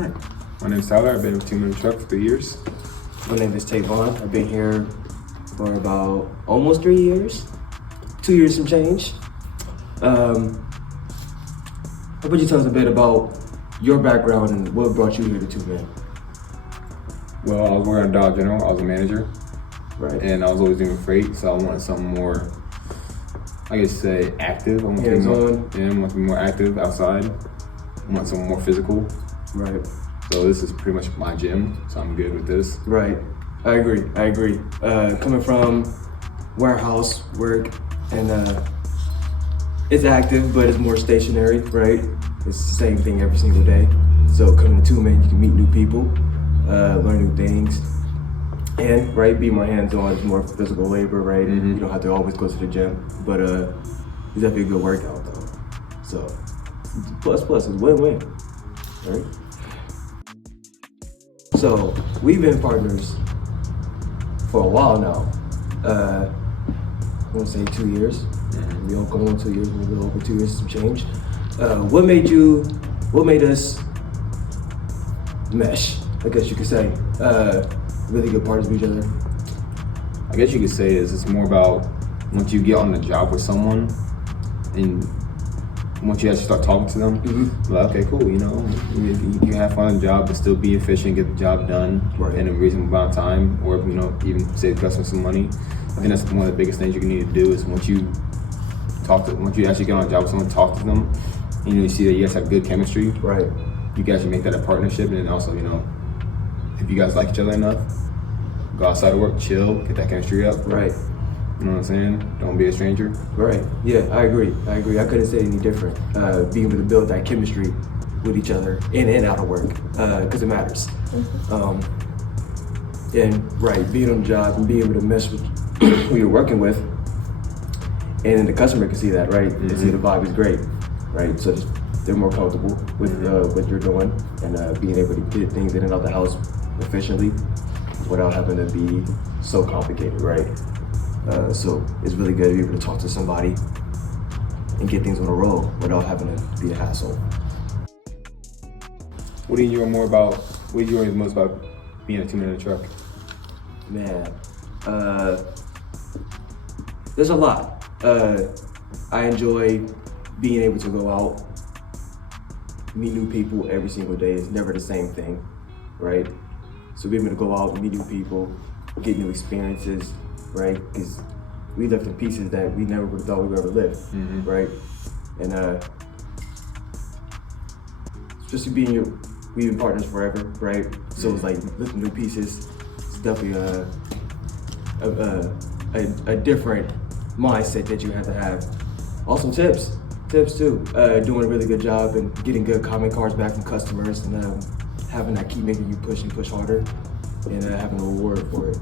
All right. My name is Tyler. I've been with 2 Minute Truck for 3 years. My name is Tayvaun. I've been here for about almost 3 years. 2 years some change. How about you tell us a bit about your background and what brought you here to 2 Men? Well, I was working at Dollar General. I was a manager. Right. And I was always doing freight, so I wanted something more, I guess say, active. I want to be more active outside. I want something more physical. Right. So this is pretty much my gym, so I'm good with this. Right. I agree. Coming from warehouse work, and it's active, but it's more stationary, right? It's the same thing every single day. So coming to 2 Men, you can meet new people, learn new things, and right, be more hands-on, it's more physical labor, right? Mm-hmm. You don't have to always go to the gym, but it's definitely a good workout though. So plus, it's win-win, right? So we've been partners for a while now. I'm gonna say 2 years. Mm-hmm. We don't go on 2 years, maybe a little over 2 years, some change. What made us mesh, I guess you could say? Really good partners with each other. I guess you could say it's more about once you get on the job with someone and once you actually start talking to them, Mm-hmm. like, okay, cool, you can have fun on the job, but still be efficient, get the job done Right. in a reasonable amount of time, or, even save the customer some money. I think that's one of the biggest things you need to do is once you actually get on a job with someone, talk to them, you see that you guys have good chemistry. Right. You guys should make that a partnership, and then also, if you guys like each other enough, go outside of work, chill, get that chemistry up. Right. You know what I'm saying? Don't be a stranger. Right. Yeah, I agree. I couldn't say any different. Being able to build that chemistry with each other in and out of work, because it matters. And right, being on the job and being able to mesh with who you're working with, and then the customer can see that, right? They see the vibe is great, right? So they're more comfortable with what you're doing and being able to get things in and out the house efficiently without having to be so complicated, right? So it's really good to be able to talk to somebody and get things on a roll without having to be a hassle. What do you enjoy the most about being a 2 Minute Truck? Man, there's a lot. I enjoy being able to go out, meet new people every single day. It's never the same thing, right? So being able to go out, meet new people, get new experiences, right? Because we lived in pieces that we never would have thought we would ever live, right? And especially we've been partners forever, right? So it's like lifting new pieces. It's definitely a different mindset that you have to have. Also tips too. Doing a really good job and getting good comment cards back from customers and having that keep making you push and push harder and having a reward for it.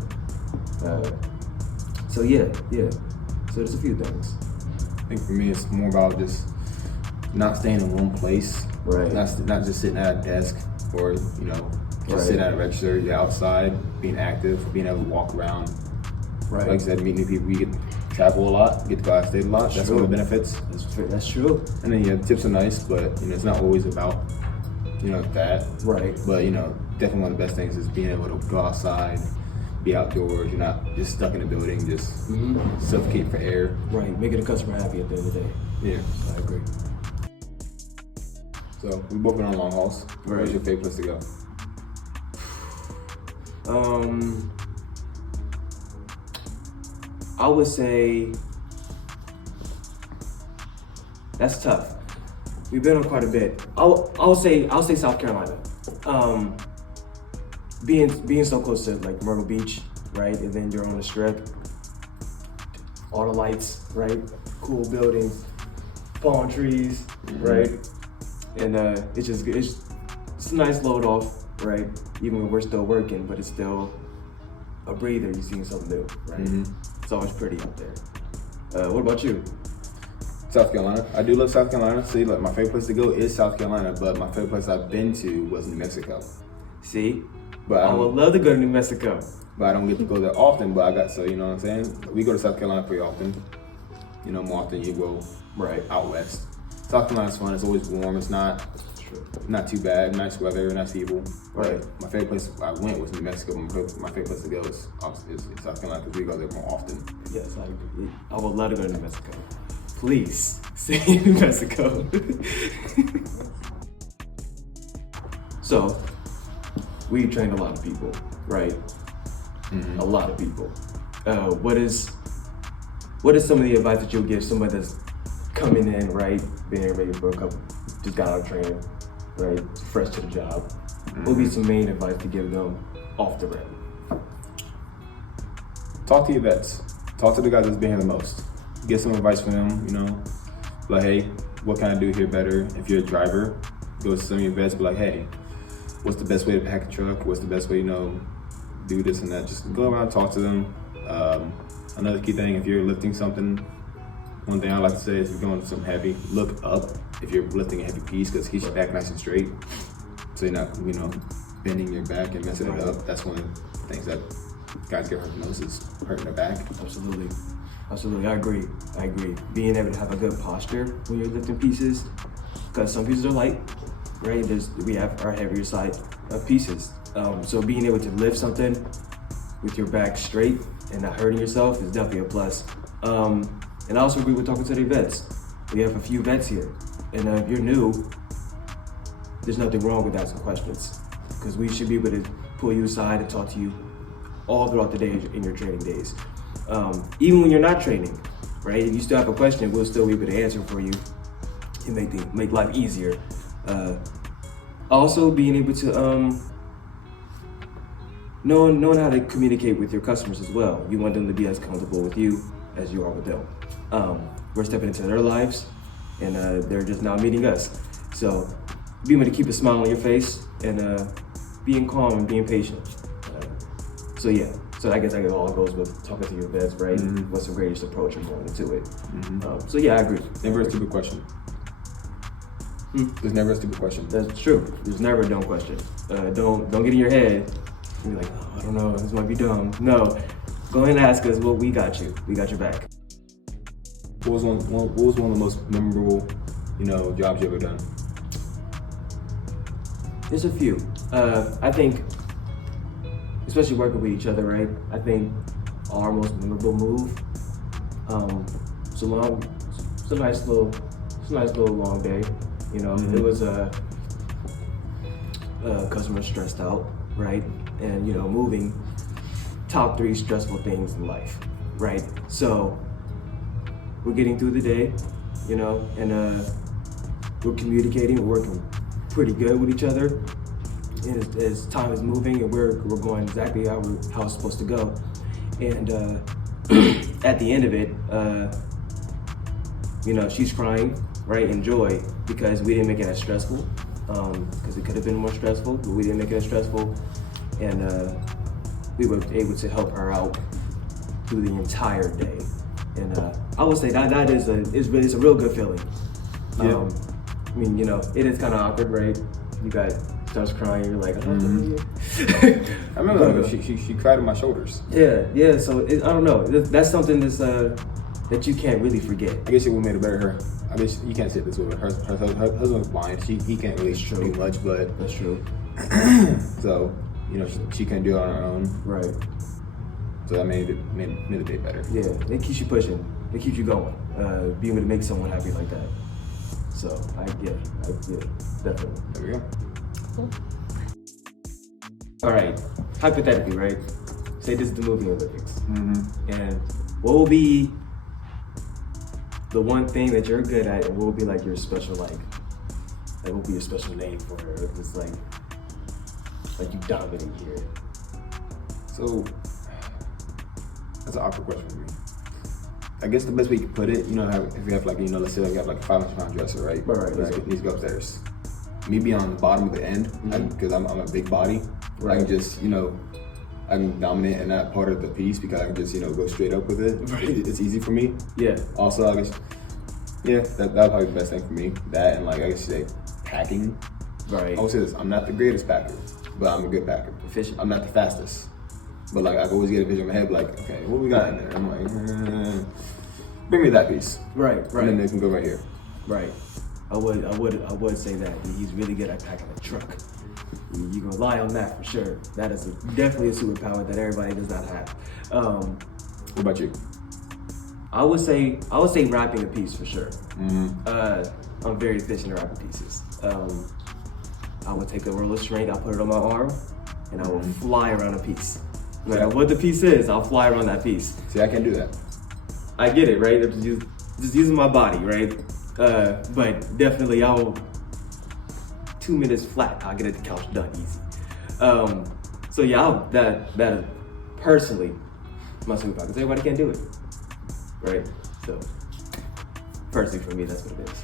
So yeah. So there's a few things. I think for me, it's more about just not staying in one place. Right. Not just sitting at a desk or, just Right. sitting at a register. You're outside, being active, being able to walk around. Right. Like I said, meet new people. You get to travel a lot, get to go out of state a lot. That's one of the benefits. That's true. And then, the tips are nice, but, it's not always about, that. Right. But, definitely one of the best things is being able to go outside, be outdoors. You're not just stuck in a building, just suffocating for air. Right. Making the customer happy at the end of the day. Yeah. I agree. So we both been on long hauls. Right. Where's your favorite place to go? I would say that's tough. We've been on quite a bit. I'll say South Carolina. Being so close to like Myrtle Beach, right? And then you're on the strip. All the lights, right? Cool buildings, palm trees, right? And it's a nice load off, right? Even when we're still working, but it's still a breather. You're seeing something new, right? It's always pretty up there. What about you? South Carolina. I do love South Carolina. See, like my favorite place to go is South Carolina, but my favorite place I've been to was New Mexico. See? But I would love to go to New Mexico. But I don't get to go there often, but you know what I'm saying? We go to South Carolina pretty often. More often you go right out west. South Carolina's fun, it's always warm, it's not true. Not too bad, nice weather, nice people. Right. But my favorite place I went was New Mexico. My favorite place to go is South Carolina because we go there more often. Yes, I would love to go to New Mexico. Please, stay in New Mexico. So, we trained a lot of people, right? A lot of people. What is some of the advice that you'll give somebody that's coming in, right? Been here maybe for a couple, just got out of training, right? Fresh to the job. What would be some main advice to give them off the rip? Talk to your vets. Talk to the guys that's been here the most. Get some advice from them, you know. Like, hey, what can I do here better? If you're a driver, go to some of your vets, be like, hey, what's the best way to pack a truck? What's the best way, you know, do this and that? Just go around, talk to them. Another key thing, if you're lifting something, one thing I like to say is if you're going something heavy, look up if you're lifting a heavy piece because keeps your back nice and straight. So you're not, you know, bending your back and messing it up. That's one of the things that guys get hurt the most is hurting their back. Absolutely. I agree. Being able to have a good posture when you're lifting pieces, because some pieces are light, right? We have our heavier side of pieces. So being able to lift something with your back straight and not hurting yourself is definitely a plus. And I also agree with talking to the vets. We have a few vets here, and if you're new, there's nothing wrong with asking questions, because we should be able to pull you aside and talk to you all throughout the day in your training days. Even when you're not training, right? If you still have a question, we'll still be able to answer for you and make life easier. Also, being able to knowing how to communicate with your customers as well. You want them to be as comfortable with you as you are with them. We're stepping into their lives, and they're just now meeting us. So being able to keep a smile on your face and being calm and being patient. So I guess that all goes with talking to your vets, right? What's the greatest approach and going into it? So yeah, I agree. Never a stupid question. There's never a stupid question. That's true. There's never a dumb question. Don't get in your head and be like, oh, I don't know, this might be dumb. No, go ahead and ask us. Well, we got you. We got your back. What was one of the most memorable, you know, jobs you ever done? There's a few. I think, especially working with each other, right? I think our most memorable move. It's a nice little long day. You know, it was a customer stressed out, right? And you know, moving, top 3 stressful things in life, right? So we're getting through the day, you know, and we're communicating, we're working pretty good with each other. And as time is moving, and we're going exactly how it's supposed to go. And at the end of it, you know, she's crying, right, in joy, because we didn't make it as stressful. Because it could have been more stressful, but we didn't make it as stressful. And we were able to help her out through the entire day. And I would say that is a real good feeling. Yeah. I mean, you know, it is kind of awkward, right? You guys starts crying, you're like, I remember she cried on my shoulders. Yeah. So I don't know. That's something that you can't really forget. I guess it would have made it better. Her, I guess you can't say this with her. Her husband's blind. He can't really do much, but that's true. So you know she can't do it on her own. Right. So that made the day better. Yeah, it keeps you pushing. It keeps you going. Being able to make someone happy like that. So I get it, definitely. There we go. Cool. All right, hypothetically, right? Say this is the movie Olympics. And what will be the one thing that you're good at, and what will be like your special, like what will be your special name for her? If it's like you dominate here. So that's an awkward question for me. I guess the best way you can put it, you know, if you have like, you know, let's say like you have like a 500-pound dresser, right? Right. Needs to go upstairs. Me being on the bottom of the end, because I'm a big body, I can just, you know, I can dominate in that part of the piece because I can just, you know, go straight up with it. Right. It's easy for me. Yeah. Also, I guess, yeah, that'd probably be the best thing for me. That and like, I guess say packing. Right. I would say this, I'm not the greatest packer, but I'm a good packer. Efficient. I'm not the fastest. But like, I can always get a vision in my head, like, okay, what we got in there? I'm like, bring me that piece. Right. And then they can go right here. Right. I would say that he's really good at packing a truck. You can rely on that for sure. That is definitely a superpower that everybody does not have. What about you? I would say wrapping a piece for sure. I'm very efficient at wrapping pieces. I would take a roll of string, I'll put it on my arm, and I will fly around a piece. No matter what the piece is, I'll fly around that piece. See, I can't do that. I get it, right? I'm just using my body, right? But definitely, 2 minutes flat, I'll get at the couch done easy. So yeah, that is personally my superpower, because everybody can't do it, right? So personally for me, that's what it is.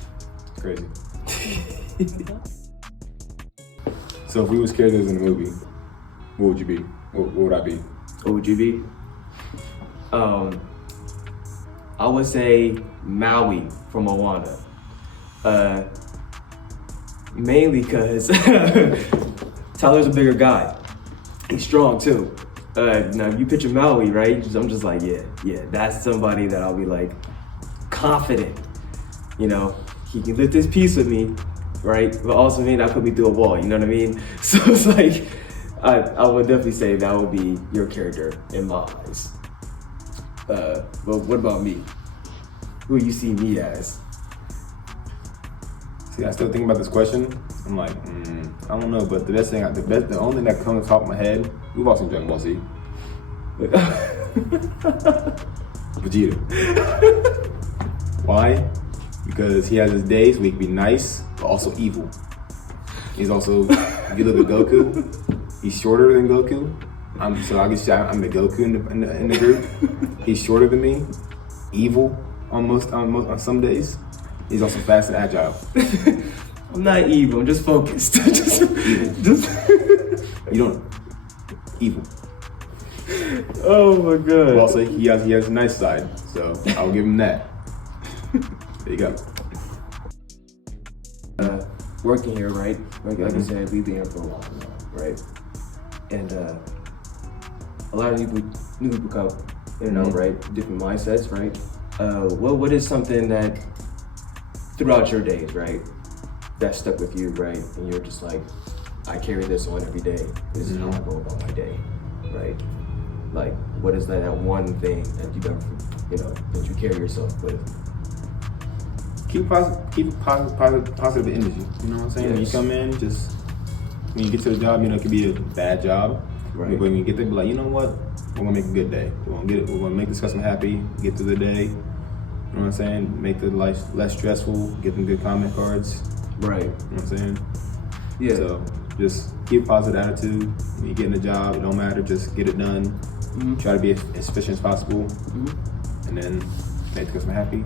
It's crazy. So if we was characters in a movie, what would you be? What would I be? What would you be? I would say Maui from Moana. Mainly because Tyler's a bigger guy. He's strong too. Now you picture Maui, right? I'm just like, yeah, that's somebody that I'll be like confident. You know, he can lift this piece with me, right? But also may not put me through a wall, you know what I mean? So it's like, I would definitely say that would be your character in my eyes. But what about me? Who you see me as? See, I still think about this question. I'm like, I don't know, but the only thing that comes to the top of my head, we've all seen Dragon Ball Z. Vegeta. Why? Because he has his days where he can be nice, but also evil. He's also, if you look at Goku, he's shorter than Goku. So I guess I'm the Goku in the group. He's shorter than me, evil on some days. He's also fast and agile. I'm not evil, I'm just focused. You don't, evil. Oh my god. But also he has a nice side, so I'll give him that. There you go. Working here, right? Like I said, we've been here for a while now, right? And a lot of new people come, you know, right? Different mindsets, right? What is something that throughout your days, right, that stuck with you, right? And you're just like, I carry this on every day. This is how I go about my day, right? Like, what is that one thing that you don't, that you carry yourself with? Keep positive energy. You know what I'm saying? When you come in, when you get to the job, it could be a bad job. Right. But when you get there, be like, you know what? We're gonna make a good day. We're gonna make this customer happy. Get through the day. You know what I'm saying? Make the life less stressful. Get them good comment cards. Right. You know what I'm saying? Yeah. So just keep a positive attitude. When you get in the job, it don't matter. Just get it done. Try to be as efficient as possible, and then make the customer happy.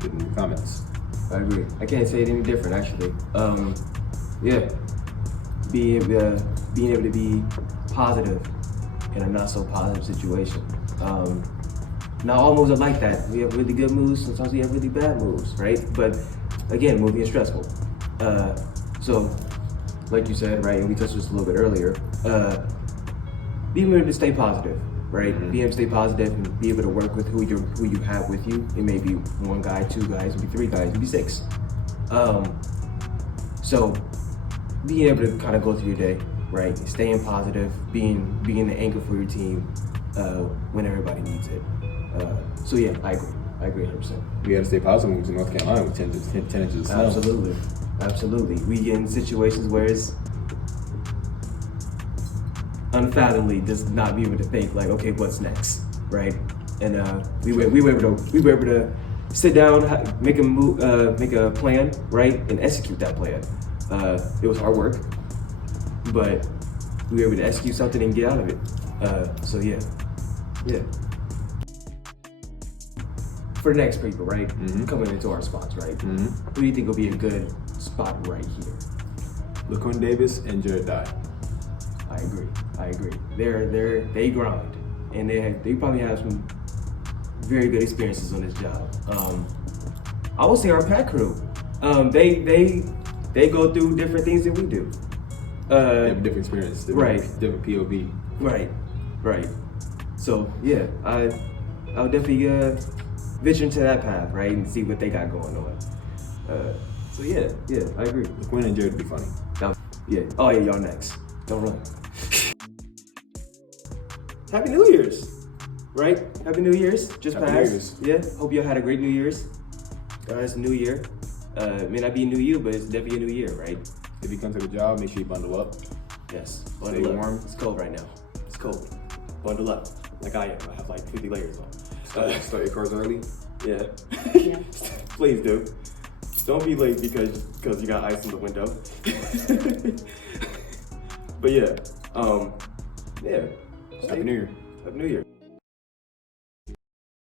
Get them good comments. I agree. I can't say it any different, actually. Yeah. Being able to be positive in a not so positive situation. Not all moves are like that. We have really good moves. Sometimes we have really bad moves, right? But again, moving is stressful. So, like you said, right, and we touched this a little bit earlier. Being able to stay positive, right? Being able to stay positive and be able to work with who you have with you. It may be one guy, two guys, it may be three guys, it may be six. So, being able to kind of go through your day, right? Staying positive, being the anchor for your team when everybody needs it. So yeah, I agree 100%. We gotta stay positive when we North Carolina with 10 inches of snow. Absolutely. We get in situations where it's unfathomably just not be able to think like, okay, what's next, right? And we were able to sit down, make a plan, right, and execute that plan. It was hard work, but we were able to execute something and get out of it. So yeah. For the next people, right, coming into our spots, right, who do you think will be a good spot right here? LaQuinn Davis and Jared Dye. I agree. They grind, and they probably have some very good experiences on this job. I would say our pack crew. They go through different things than we do. They have a different experience, different POV. Right. So yeah, I'll definitely venture into that path, right, and see what they got going on. So yeah, I agree. Quinn and Jared would be funny. Yeah. Oh yeah, y'all next. Don't run. Happy New Year's, right? Happy New Year's. Just Happy passed. New Yeah. Hope y'all had a great New Year's. It's a new year. It may not be a new you, but it's definitely a new year, right? If you come to the job, make sure you bundle up. Yes. Stay Bundle up. warm. It's cold right now. It's cold. Bundle up, like I am. I have like 50 layers on. Start your cars early. Yeah. Yeah. Please do. Don't be late because you got ice in the window. But yeah. Yeah. Happy New Year. Happy New Year.